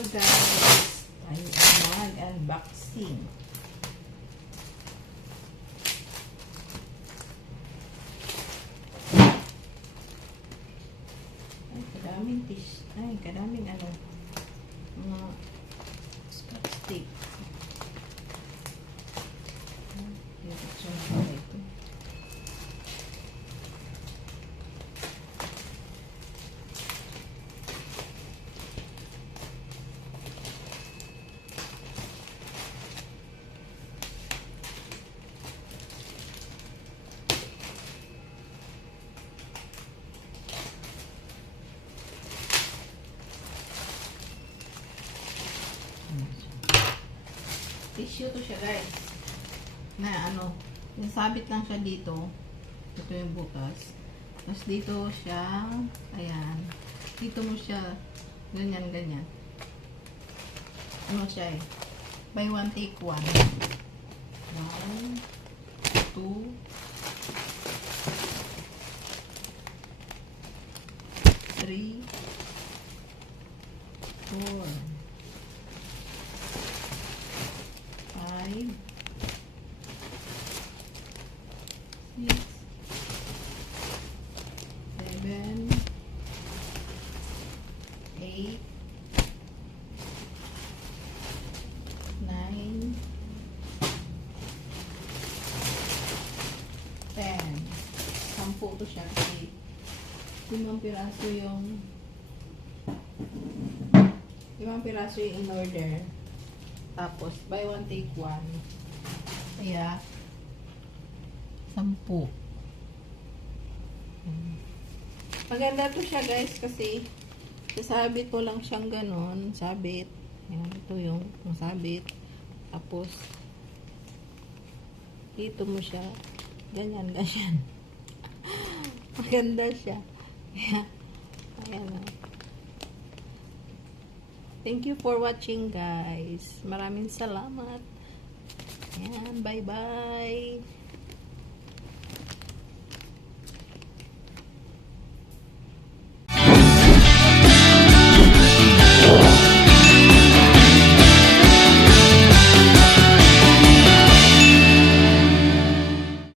Hello guys! Tayo ang mag-unboxing. Ay, kadaming fish. Ay, kadaming ano. Mga scotch tape. Dito siya na ito. Tissue to siya guys. Na ano, nasabit lang siya dito. Ito yung butas. Tapos dito siya, ayan. Dito mo siya, ganyan, ganyan. Ano siya eh. Buy one, take one. 1, 2, 3, 4. 5, 6, 7, 8, 9, 10. 10 to siya kasi 5 piraso yung in order. Tapos, buy one, take one. Kaya, 10. Maganda to siya guys kasi sasabit ko lang siyang ganon. Sabit. Yan, ito yung sabit. Tapos, dito mo siya. Ganyan, ganyan. Maganda siya. Ayan na. Thank you for watching guys. Maraming salamat. Ayan, bye-bye.